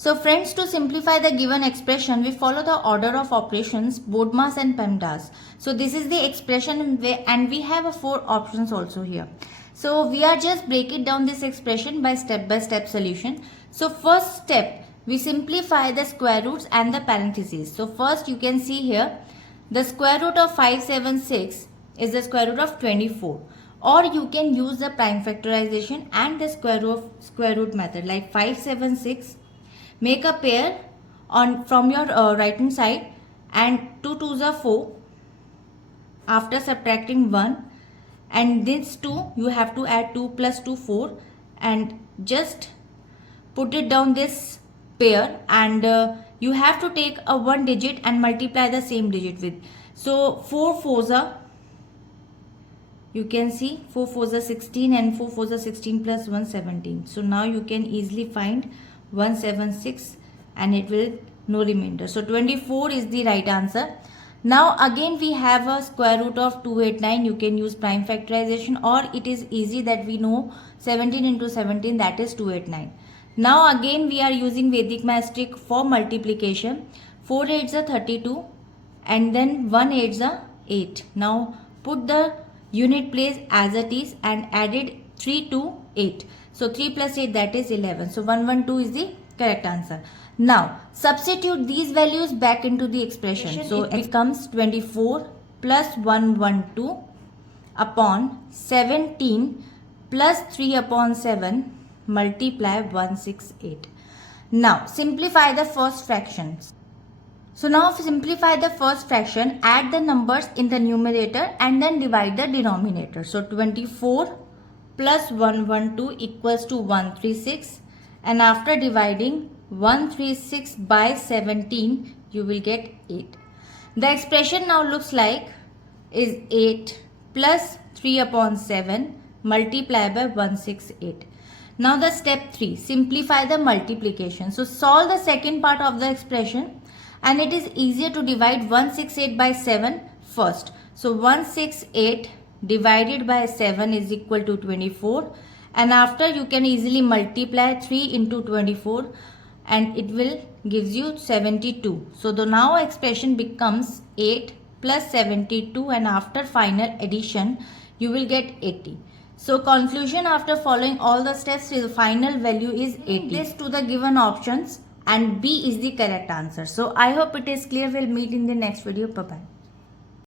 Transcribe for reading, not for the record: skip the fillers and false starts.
So friends, to simplify the given expression, we follow the order of operations BODMAS and PEMDAS. So this is the expression and we have 4 options also here. So we are just break it down this expression by step solution. So first step, we simplify the square roots and the parentheses. So first you can see here, the square root of 576 is the square root of 24. Or you can use the prime factorization and the square root method, like 576. Make a pair from your right hand side, and 2 2s are 4 after subtracting 1, and this 2 you have to add 2 plus 2 4, and just put it down this pair, and you have to take a 1 digit and multiply the same digit with. So 4 4s are, you can see 4 4s are 16 and 4 4s are 16 plus 1 17. So now you can easily find 176 and it will no remainder. So 24 is the right answer. Now again we have a square root of 289. You can use prime factorization, or it is easy that we know 17 into 17, that is 289. Now again we are using Vedic Mathematics for multiplication. 4 8s are 32 and then 1 8s are 8. Now put the unit place as it is and added 3 to 8. So 3 plus 8, that is 11. So 112 is the correct answer. Now substitute these values back into the expression. So it becomes 24 plus 112 upon 17 plus 3 upon 7 multiply 168. Now simplify the first fractions. So now simplify the first fraction, add the numbers in the numerator and then divide the denominator. So 24 plus 112 equals to 136, and after dividing 136 by 17 you will get 8. The expression now looks like is 8 plus 3 upon 7 multiplied by 168. Now the step 3, simplify the multiplication. So solve the second part of the expression, and it is easier to divide 168 by 7 first. So 168 divided by 7 is equal to 24, and after you can easily multiply 3 into 24 and it will gives you 72. So the now expression becomes 8 plus 72, and after final addition you will get 80. So conclusion, after following all the steps, the final value is 80. This to the given options and B is the correct answer. So I hope it is clear. We'll meet in the next video. Bye bye.